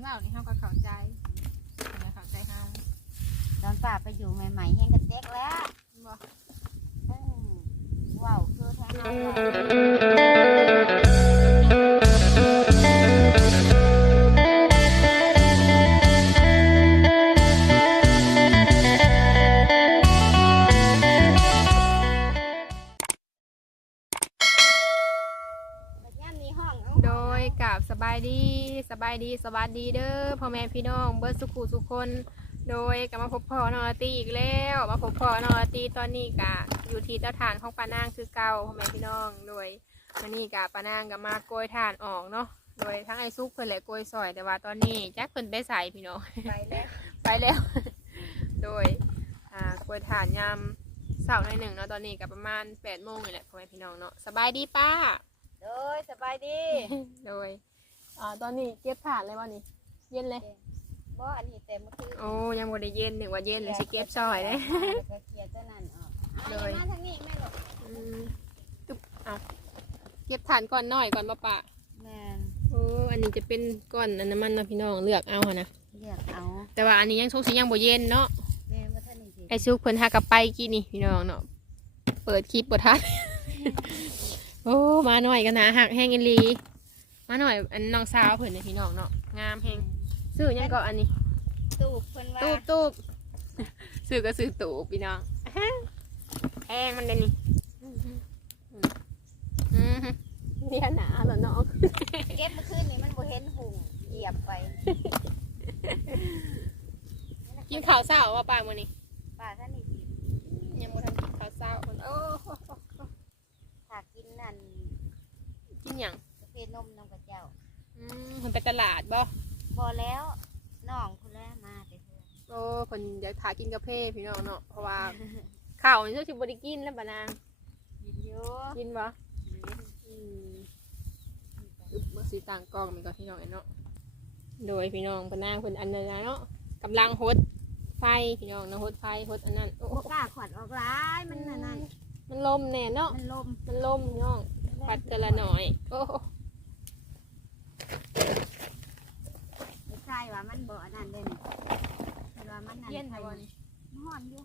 เว้านี่เฮาก็เข้าใจเพิ่นก็เข้าใจเฮาตอนป้าไปอยู่ใหม่ๆแห้งกันเด็กแล้วบ่อืมว้าวคือทาง ดยกับสบายดีสบายดีสวัสดีเด้อพ่อแม่พี่น้องเบิร์สุขุสุคน โดยกลับมาพบพ่อน้องอาร์ตีอีกแล้วมาพบพ่อน้องอาร์ตีตอนนี้กะอยู่ที่เจ้าฐานของปานางคือเก่าพ่อแม่พี่น้องโดยวันนี้กะปานางกับมาโกยฐานออกเนาะโดยทั้งไอซุกเพิ่นและโกยซอยแต่ว่าตอนนี้แจ็คเพิ่นไปใส่พี่น้องไปแล้วไปแล้ว โดยอ่ากล้วยถ่านยามเสาร์ในอยหนึ่งเนาะตอนนี้กับประมาณแปดโมงนี่แหละพ่อแม่พี่น้องเนาะสบายดีป้า โดยสบายดีโดยอ่าตอนนี้เก็บถ่านเลยว่านี่เย็นเลย บ่อันนี้เต็มเมื่อคืนโอ้ยังบ่ได้เย็นหนึ่งว่าเย็นเลยสิเก็บซอยเลยแล้วก็เคลียร์เจ้านั่นออกโดเลยยมาทางนี้แม่ลูกอืมตึ๊บอะเก็บถ่านก่อนหน่อยก่อนป้าป้าแม่นโอ้อันนี้จะเป็นก้อนอันน้ำมันเนาะพี่น้องเลือกเอาหั้นนะเรียกเอาแต่ว่าอันนี้ยังโชคสิยังบ่เย็นเนาะแม่นว่าท่านนี่สิไอซุกเพิ่นหากลับไปกี่นี่พี่น้องเนาะเปิดคลิปบ่ทัน โอ้มาหน่อยกันนะหักแห้งอิลีมาหน่อยอันน้องสาวเพิ่นเนี่ยพี่น้องเนาะงามแห้งซื้อหยังก็อันนี้ตูบเพิ่นว่าตูบตูบซื้อก็ซื้อตูบพี่น้องแพงมันเดยวนี่อืมอืมเรียนหนาเหรอน้องเก็บเมื่อคืนนี่มันบ่เห็นหุงเหยียบไปกินข้าวเช้าว่าป้ามื้อนี้ป้าท่านนี่สิยังบ่ทันกินข้าวเช้าเพิ่นโอ้ถ้ากิ นนั่นกินหยังกาแฟนมน้ำกระเจ้าอืมเพิ่นไปตลาดบ่พอแล้วน้องคุณแล้วมาแต่เพื่อนโอ้เพิ่นอยากถากินกาแฟพี่น้องเนาะเพราะว่าข้าวนี่ต้องสิบ่ได้กินแล้วปะนางกินอยู่กินบ่อืมอึบบ่สิต่างกล้องมันก็พี่น้องเนาะโดยพี่น้องปะนางเพิ่นอันนั้นนะเนาะกำลังฮดไฟพี่น้องนะฮดไฟฮดอันนั้นโอ้บ่กล้าขวัญออกร้ายมันนั่นนั่น มันลมแน่เนาะ มันลมมันลมพี่น้อง ปัดเทอละหน่อย โอ้ ไม่ใช่ว่ามันบ่อันนั้นเด่นว่ามันนั่นเย็นไทแต่ยบ่มันนี่ฮ้อนอยู่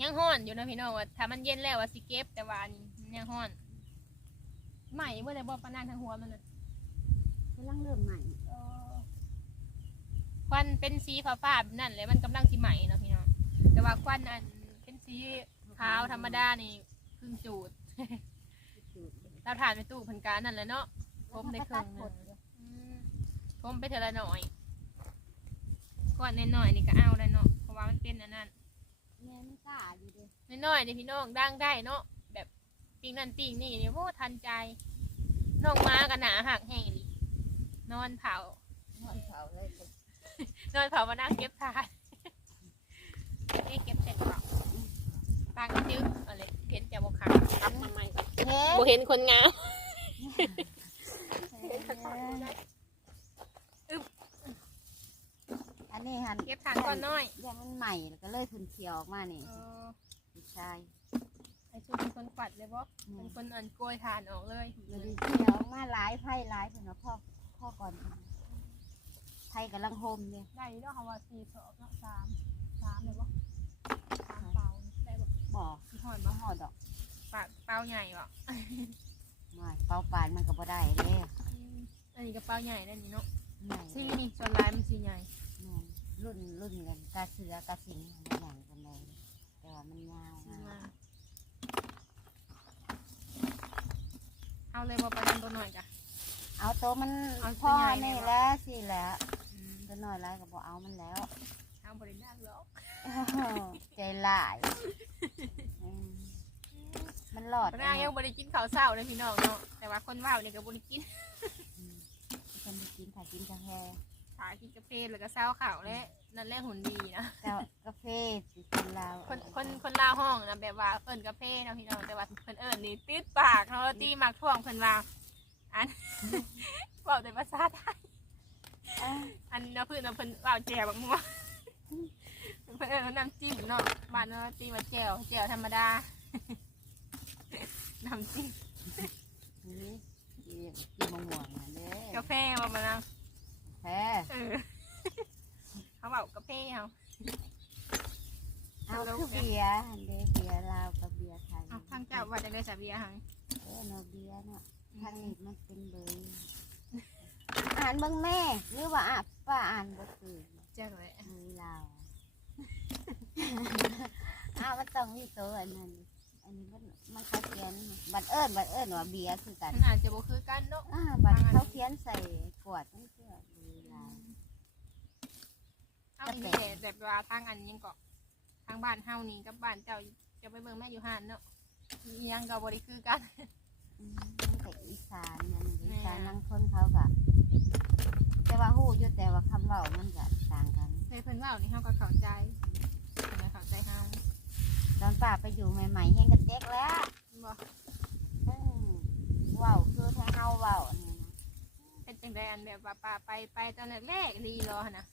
ยังฮ้อนอยู่นะพี่น้องว่าถ้ามันเย็นแล้วว่าสิเก็บแต่ว่าอันนี้มันยังฮ้อนใหม่เมื่อไรบ่ปะนางทั้งหัวมันน่ะกำลังเริ่มใหม่ควันเป็นสีฟ้าฟ้าๆแบบนั่นเลยมันกำลังสีใหม่เนาะพี่น้องแต่ว่าควันอันเป็นสีขาวธรรมดานี่ เพึ่งจูด เราถ่านไปตู้เพันการนั่นแหละเนาะผมได้เครื่องหนึ่งอืมผมไปเทอละหน่อยก่อนน้อยๆนี่ก็เอาได้เนาะเพราะว่ามันเป็นอันนั้นแม่ไม่กล้าอยู่เด้น้อยๆนี่พี่น้องดังได้เนาะแบบปิงนั่นปิงนี่นี่โอ้ทันใจน้องม้ากันหนาหักแห้งนี่นอนเผาฮ้อนเผาเลยนอนเผามานั่งเก็บทานเอ๊ะเก็บเสร็จเปล่าปางจึ๊กอะไร เห็นแต่บกขาวรับมาใหม่เฮ้บ่เห็นคนงามอันนี้หันเก็บทานก่อนน้อยยังมันใหม่แล้วก็เลยทุนเขียวออกมานี่เออผู้ชายไอ้ชุดเป็นคนปัดเลยบ่เป็นคนอันโกยทานออกเลยมันเขียวออกมาหลายไผ่หลายเพิ่นว่าพ่อพ่อก่อนไผ่กำลังโฮมเนี่ยได้เนาะคำว่าสี่สอบเนาะสามสามเลยบ่สาม เปล่าได้บ่บ่ที่หอดบ่บ่ฮอดดอกปากเปล่าใหญ่บ่ไม่เป้าปานมันก็บ่ได้เด้อืมอันนี้ก็เปล่าใหญ่นั่นนี่เนาะใหญ่สีนี่ส่วนลายมันสีใหญ่แม่นรุ่นรุ่นกันกาเสือกาสิงมันหนังกันเลยแต่ว่ามันยาวสีงามมาเอาเลยบ่ประเด็นตัวหน่อยจ้ะ เอาตัวมันเอาตัวพ่อใหญ่นี่เลยวะแหล้วสิแหล้วตัวน้อยไรก็บ่เอามันแล้วเอา บริด้านหรอกใจหลายอืมมันหลอดปนางยังบริกินข้าวเช้าเลยพี่น้องเนาะแต่ว่าคนว่าวนี่ก็บริกินอืมคนที่กินถ้ากินกาแฟขายกินกาแฟแล้วก็เช้าข่าวและนั่นแหละหุ่นดีนะแต่กาแฟสิกินลาวคนคนคนลาวห้องนะแบบว่าเอิญกาแฟนะพี่น้องแต่ว่าเพิ่นเอิญนี่ติดปากเนาะตีหมักท่วงเพิ่นว่าอันเว้าแต่ภาษาไทยอะอันเนาะเพิ่นเนาะเพิ่นเว้าแจ่วบักม่วง เพิ่นเอิญว่าน้ำจิ้มเนาะบ้านเนาะตีมาแจ่วแจ่วธรรมดา น้ำจิ้มนี่กินกินมะม่วงนะเด้กาแฟบ่มานะแฟเออเว้ากับเพ่เฮาเอาคือเบียร์อันเดเบียร์ลาวกับเบียร์ไทยเอาทางเจ้าว่าจะได้สาเบียหังเออเนาะเบียร์เนาะทางนี้มันเป็นเบยอ่านเบิ่งแม่หรือว่าอะป้าอ่านบ่คือจักเลยเบยลาว อ้าวมันต้องมีตัวอันนั้นอันนี้มันมันเขาเขียนบัตรเอิญบัตรเอิญว่าเบียร์คือกันมันอาจจะบ่คือกันเนาะอ่าบัตรเขาเขียนใส่ขวดนั่นคือเบยลาวเอาอีนี่แหละแบบว่าทางอันยังเกาะทางบ้านเฮานี่กับบ้านเจ้าจะไปเบิ่งแม่อยู่ห่านเนาะอีหยังก็บ่ได้คือกัน อืมมันแต่อีสานนั่นอีสานแม่ นั่งคนเขาก็แต่ว่าฮู้อยู่แต่ว่าคำเว้ามันก็ ต่างกันเคยเพิ่นเว้านี่เฮาก็เข้าใจเพิ่นก็เข้าใจเฮาตอนป้าไปอยู่ใหม่ๆแห้งกระเจ๊กแล้วบ่อืมเว้าคือถ้าเฮาเว้านี่นะเป็นจังไดอันแบบว่าป้าไปไปตอนแรกๆดีรอหั่นนะ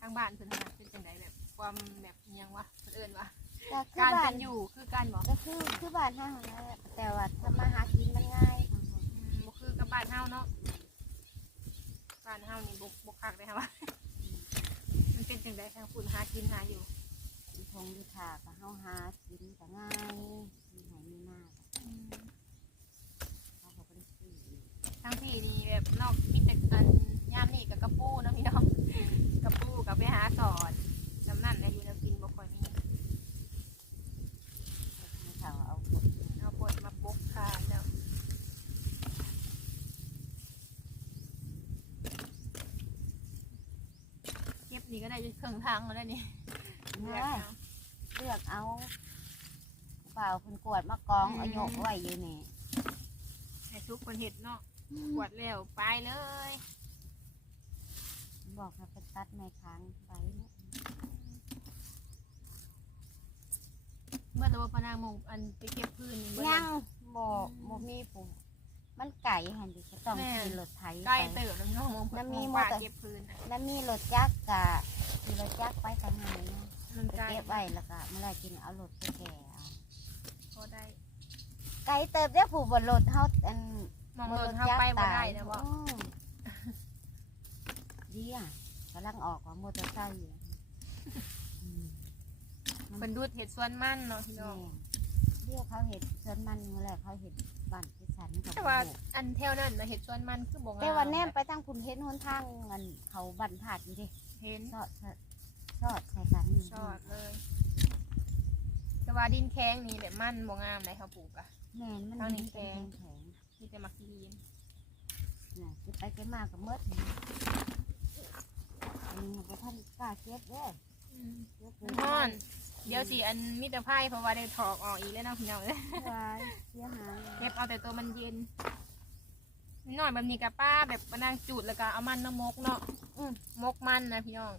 ทางบ้านเพิ่นน่ะเป็นจังไดแบบความแบบอิหยังวะเพิ่นเอิ้นว่าก็คือการบ้าเป็นนอยู่คือการบอกก็คือคือบ้านเฮานั่นแหละแต่ว่าทำมาหากินมันง่ายบ่คือกับบ้านเฮาเนาะบ้านเฮานี่บ่บ่คักเลยค่ะว่ามัน เป็นจังไดทางคุณหากินหาอยู่มีทงอยู่ถาก็เฮาหากินก็ง่ายมีไหมีหน้าก็เขาก็บ่ได้ซื้ออีกทั้งพี่นี่แบบนอกมีแต่อันยามนี่กับกระปูเนาะพี่น้อง กระปูกับไปหาสอนจำนั่นได้อยู่แนวกินบ่ค่อยมี ให้เขาเอากดมา เอาปดมาปกค่ะเจ้า เก็บนี่ก็ได้จะเครื่องทางมาแล้วนี่เลือกง่ายเอาเลือกเอาเปล่าคุณกวดมากองเอายกไว้อยู่นี่ให้ทุกคนเห็ดเนาะปวดแล้วไปเลย บอกให้ไปตัดในค้างไปเนี่ยเมื่อตัวพนางมงอันไปเก็บพื้นนี่เบิ่ยังบอกบมีปุ่ม มันไก่หันดิก็ต้องแม่ขี่รถไถใกล้ไปเติบแล้วน้องมงแล้วมีมงมอป่าเตอร์เก็บพื้นน่ะแล้วมีรถจักรกะขี่รถจักรไปกันไหนนะมันไปไกลเก็บไว้แล้วก็เมื่อไรกินเอารถไปแก่เอาพอได้ไก่เติบได้ผูกบนรถเฮาอันมองรถเข้าไปบ่ได้นะบ่อืมดีอะกำลังออกว่ามอเตอร์ไซค์อยู่อืมเป็นดูดเห็ดส่วนมันเนาะพี่น้อง แม่เรียกเขาเห็ดเชิญมันเมื่อไรเขาเห็ดบ้านที่ สันกับแต่ว่าอันแถวนั้นนะเห็ดส่วนมันคือบ่งามแต่ว่าแนมไปทางคุณเห็นหนทางเงินเขาบันผาดอยู่ดิเห็นชอดชอดใส่กันอยู่ชอดเลย แต่ว่าดินแข็งนี่แบบมันบ่งามเลยเขาปลูกอะแม่นมันทางนี้มีแข็งแข็งมีแต่มักลีนน่ะจะไปกันมากับเมื่ออันนี้ไปท่านกล้าเก็บเด้อเก็บมัน ฮ้อน เดี๋ยวสิอันมิตรไพ่เพราะว่าได้ถอกออกอีกแล้วเนาะพี่น้องเอ้ย วายเสียหายเก็บเอาแต่ตัวมันเย็นนิดหน่อยแบบนี้กับป้าแบบมานางจูดแล้วก็เอามันน้ำมกเนาะอืมมกมันนะพี่น้อง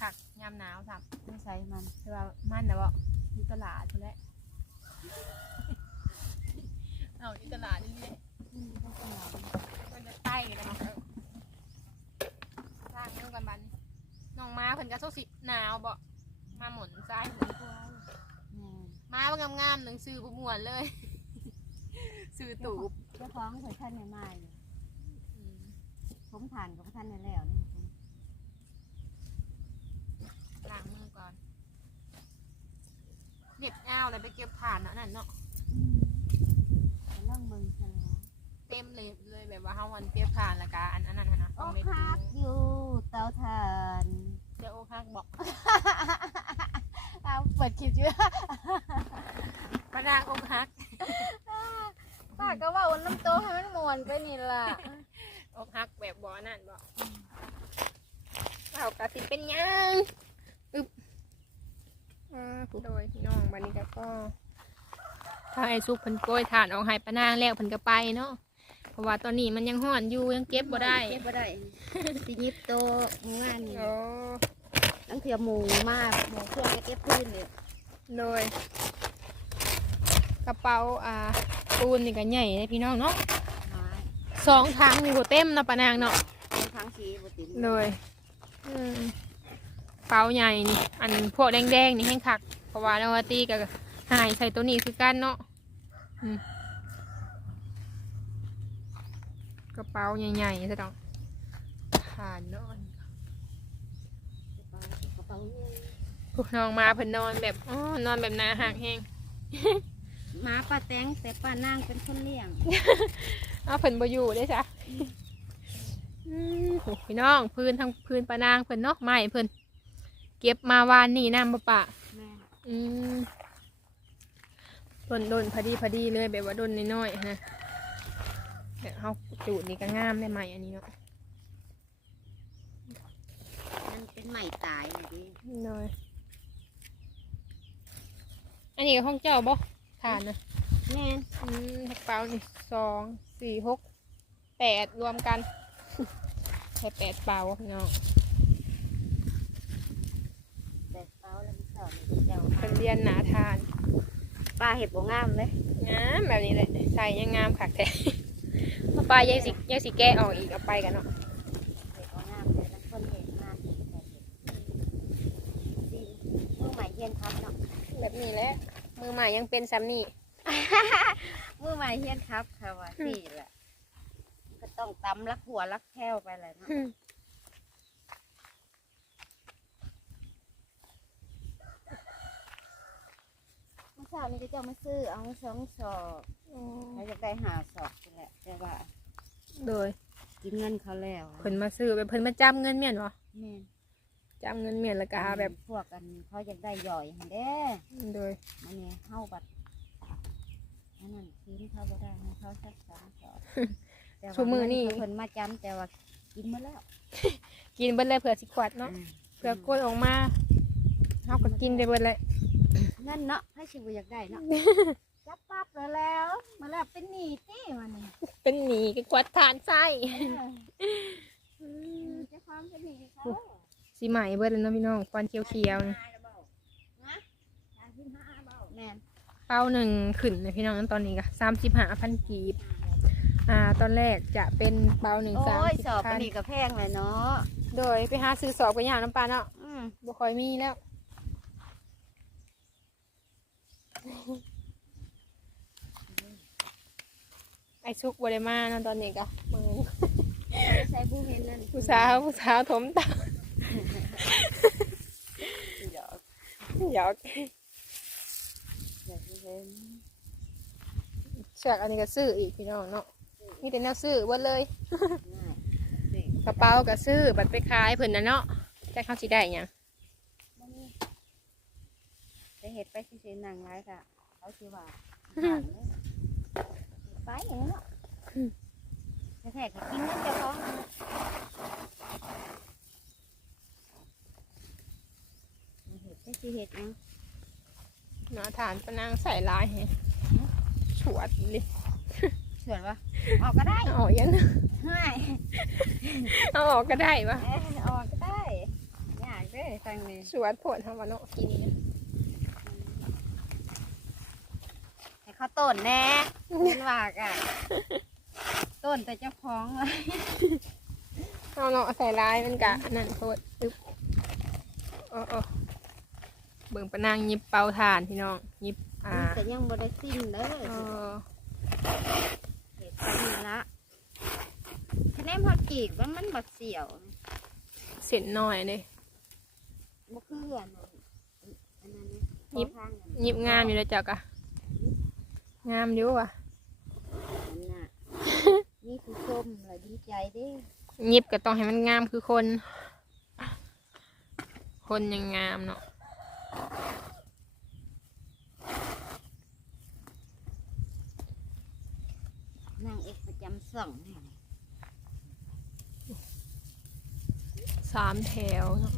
ผักยามหนาวสับไม่ใส่มันแต่ว่ามันนะบ่อยู่ตลาดทุนแหละเอาอยู่ตลาดนี่แหละอืมไม่ใส่มันมันจะใต้กันเลยเนาะสร้างเรื่องกันบัน น้องม้าเพิ่นก็โซสิหนาวบ่มาหมุนซ้ายหมุนขวาแม่ม้ามันงามๆหนังสือประมวลเลยสื่อตูบเจ้าของเคยท่านในไม้อยู่ผมผ่านกับท่านในแล้วนี่ล้างมือก่อนเด็ดอ้าวเลยไปเก็บถ่านนะนั่นเนาะ อืมแต่เรื่องมึงใช่ไหมเต็มเลยเลยแบบว่าเฮาวันเก็บถ่านแล้วก็อันอันนั้นน่ะนะโอ้ต้องเม็ดคักอยู่ เตาถ่านเจ้าโอคักบอกเอาเปิดคลิปอยู่ปนางโอคักป้าก็ว่าวันน้ำโตให้มันมวนไปนี่ล่ะโอคักแบบบ่อนั่นบอกเอากระติเป็นหยังอึบอ่าโดยพี่น้องบันนี้ก็ก็ถ้าไอ้ซุกเพิ่นโกยถ่านออกให้ปะนางแล้วเพิ่นก็ไปเนาะ เพราะว่าตอนนี้มันยังห่อนอยู่ยังเก็บบ่ได้เก็บบ่ได้สิยิบโตเมื่อวานนี่โอ้ตั้งเถื่อหมูมากหมูเครื่องเก็บพื้นเนี่ยโดยกระเป๋าอ่าปูนนี่ก็ใหญ่เลยพี่น้องเนาะน้อยสองถังนี่บ่เต็มเนาะปะนางเนาะเป็นทั้งสีบ่ติดเลยอืมเป๋าใหญ่นี่อันพวกแดงๆนี่แห้งคักเพราะว่านวาตีกับหายใส่ตัวนี้คือกันเนาะอืม กระเป๋าใหญ่ๆซะดอกผ่านเนาะกระเป๋าเขาเองพวกน้องมาเพิ่นนอนแบบอ๋อนอนแบบหนาหักแฮงหมาป้าแตงแต่ป้านางเป็นคนเลี้ยง เอาเพิ่นบ่อยู่เด้จ้ะอืมโหพี่น้องพื้นทั้งพื้นปะนางเพิ่นเนาะไม้เพิ่นเก็บมาวานนี่น้ำบ่ปะแม่อืมดนดนพอดีพอดีเลยแบบว่าดนน้อยๆฮะ เดี๋ยวเขาจูดนี่ก็งามได้ไหมอันนี้เนาะมันเป็นใหม่ตายเลยดิน้อยอันนี้ก็ห้องเจ้าบ่ทานนะแม่นอืมกระเป๋านี่สองสี่หกแปดรวมกันใช้แปดเป๋าพี่น้องแต่เขาแล้วมันสอนเจ้าเป็นเรียนหนาทานป้าเห็ดบ่งามเลย งามแบบนี้เลยใส่ยังงามคักแท้มา ปลายยังสิยังสิแกะออกอีกเอาไปกันเนาะแบบนี้แหละมือใหม่ยังเป็นซ้ำนี่ มือใหม่เฮียนครับค่ะว่าสี่แหละก็ต้องตำลักหัวลักแค้วไปเลยเนาะ เมื่อเช้านี้ก็เจ้ามาซื้อเอาสองสอบเขาจะได้หาสอบนี่แหละแต่ว่าโดยกินเงินเขาแล้วเพิ่นมาซื้อแบบเพิ่นมาจำเงินเมียนวะแม่นจำเงินเมียนแล้วก็หาแบบพวกกันเขาอยากได้ย่อยหั่นเด้โดยมันนี่เฮาบัดอันนั้นทิ้งเขาบ่ได้ให้เขาสักสามสอบแต่ว่าชั่วมือนี่เพิ่นมาจำแต่ว่ากินมาแล้ว กินเบิดเลยเผื่อสิขวดเนาะอืมเผื่อกล้วยออกมาเฮาก็กินได้เบิดเลย เงินเนาะให้ชิวอยากได้เนาะจับปั๊บแล้วแล้ว มาแล้วเป็นหนี้ตี้มันนี่เป็นหนีก็กวาดทานไส้เออจะความเป็นหนี้เขาสีใหม่เบิดเลยเนาะพี่น้องควันเขียวๆนี่นะสามสิบห้าเบาแม่นเป้าหนึ่งขึ้นเลยพี่น้องตอนนี้ก็สามสิบห้าพันกีบ อ่า ตอนแรกจะเป็นเป้าหนึ่งสามโอ้ยสิบสอบพัอันนนี้ก็แพงเลยเนาะ โดยไปหาซื้อสอบกันอย่างน้ำปลาเนาะอืมบ่ค่อยมีแล้ว ไอซุกบริมาเนาะตอนนี้ก็มือใส่ผู้เห็นนั่นผู้สาวผู้สาวถมตาเดี๋ยวหยอกเดี๋ยวผู้เห็นเชือกอันนี้ก็ซื้ออีกพี่น้องเนาะมีแต่แนวซื้อเบิดเลยง่ายสิกระเป๋าก็ซื้อบัตรไปขายเพิ่นนะเนาะแต่เขาสิได้หยัง บ่มีจะ เห็ดไปสิๆนั่งไรกะเขาสิว่าผ่านเลยไปอย่างนี้เนาะแท้ๆก็กินเงินเจ้าของเห็ดไปสิเห็ดเนาะเนาะฐานปะนางใส่ลายแฮะฉวดเลยส่วนวะออกก็ได้เอาออกยังง่ายเอาออกก็ได้ปะเอ้ยออกก็ได้ยากเด้อทางนี้ฉวดผลทำวันเนาะกินนี่ ให้ เขาต้นแน่เห็นว่าอะต้นแต่เจ้าของเลยเอาเนาะใส่ลายมันกะนั่นโคตรอึ๊บโอ้โอ้เบิ่งปะนางหยิบเป่าถ่านพี่น้องหยิบอ่าแต่ยังบ่ได้สิ้นเด้อเออเห็ดไปนี่ละคะแนนพอจีกว่ามันบัดเสียวเส้นน้อยเลยบ่คืออันนั้นอันนั้นนะหยิบขอทางนั้น หยิบงามอยู่แล้วจ้ะกะ งามอยู่ว่ะอันน่ะ นี่คือส้มเลยดีใจเด้หยิบก็ต้องให้มันงามคือคน คนยังงามเนาะนางเอกประจำส่องนี่สามแถวเนาะ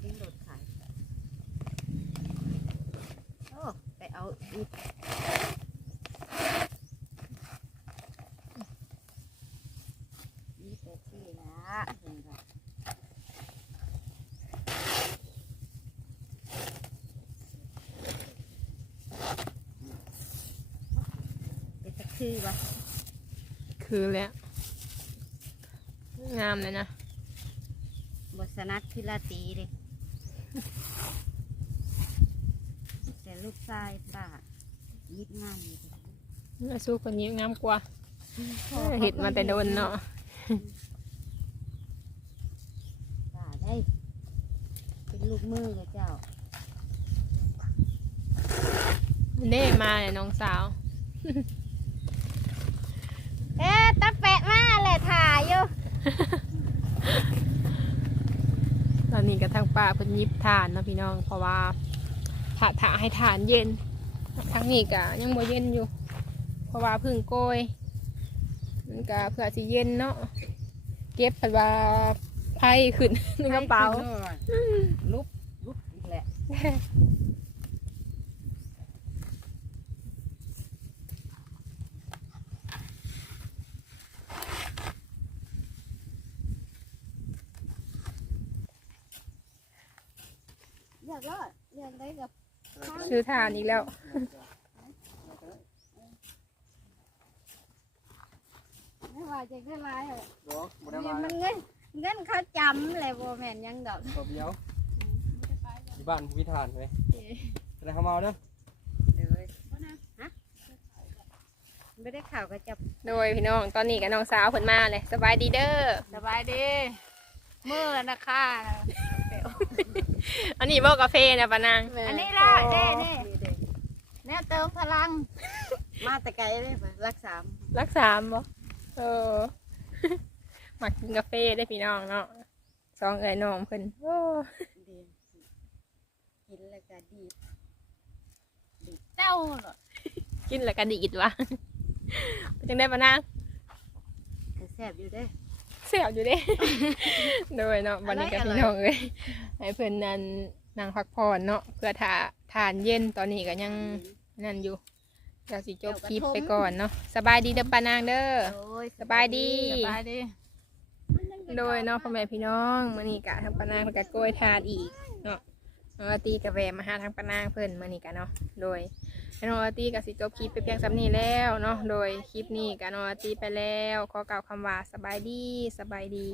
เลี้ยงรถขายโอ้ไป เอาอีกนี่แต่ที่ละเห็นบ่เป็นตะคือวะคือแล้ว งามเลยนะบทสนัดพิลาตีเลย แต่ลูกชายป้ายิบงานอยู่อาสู้คนนี้งามกว่าเห็ดมาแต่โดนเนาะป้าได้เป็นลูกมือกับเจ้าเน่มาเนี่ยน้องสาว เอ๊ะตาแปะมาเลยถ่ายอยู่ ตอนนี้ก็ทางป้าเพิ่นยิบทานเนาะพี่น้องเพราะว่า ถาถาให้ทานเย็นทางนี้ก็ยังบ่เย็นอยู่ เพราะว่าเพึ่งโกยมันก็เพื่อสิเย็นเนาะเก็บเพิ่นว่าไพ่ขึ้นในกระเป๋าลุบลุบอีกแหละเรียกรอดเรียกได้กับ ซื้อทานอีกแล้ว ไม่ว่าจะได้ไรเหรอเนาะบ่เงิได้นมามันเงินเงินเขาจำเลยบ่แม่นหยังดอกตัวเดียวที่บ้านผู้พิธานเลยจะได้เขามาเอาเด้อเลยฮะไม่ได้ข่าวก็จับโดยพี่น้องตอนนี้กับน้องสาวเพิ่นมาเลยสบายดีเด้อสบายดี มือนะคะ อันนี้บอกกาแฟนะปานางอันนี้ล่ะเด้เด้แนวเติมพลัง มาแต่ไกลเลยรักษารักสามบ่เออมักกินกาแฟได้อพี่น้องเนาะสองเอ๋ยน้องเพิ่นโอ้ดีกินแล้วก็ดีดีเจ้าเนาะกินแล้วก็ดีดวะเป็นจังได้ปานางแซ่บอยู่เด้ เสียบอยู่เด้ โดยเนาะวันนี้กับอร่อยพี่น้องเอ้ยให้เพิ่นนั่นนั่งพักผ่อนเนาะเพื่อทาทานเย็นตอนนี้ก็ยังนั่นอยู่เดี๋ยวสิจบคลิปไปก่อนเนาะสบายดีเด้อปานางเด้อโอ้ยสบายดีสบายดี โดยเนาะพ่อแม่พี่น้องมื้อนี้กะทางปานางเพิ่นก็โกยทานอีกเนาะน้องอาตีกับแวะมาหาทางปานางเพิ่นมื้อนี้กะเนาะโดย น้องอาตีกับสิจบคลิปไปเพียงสำนี้แล้วเนาะโดยคลิปนี้กัน้องอาตีไปแล้ว ขอกล่าวคำว่าสบายดีสบายดี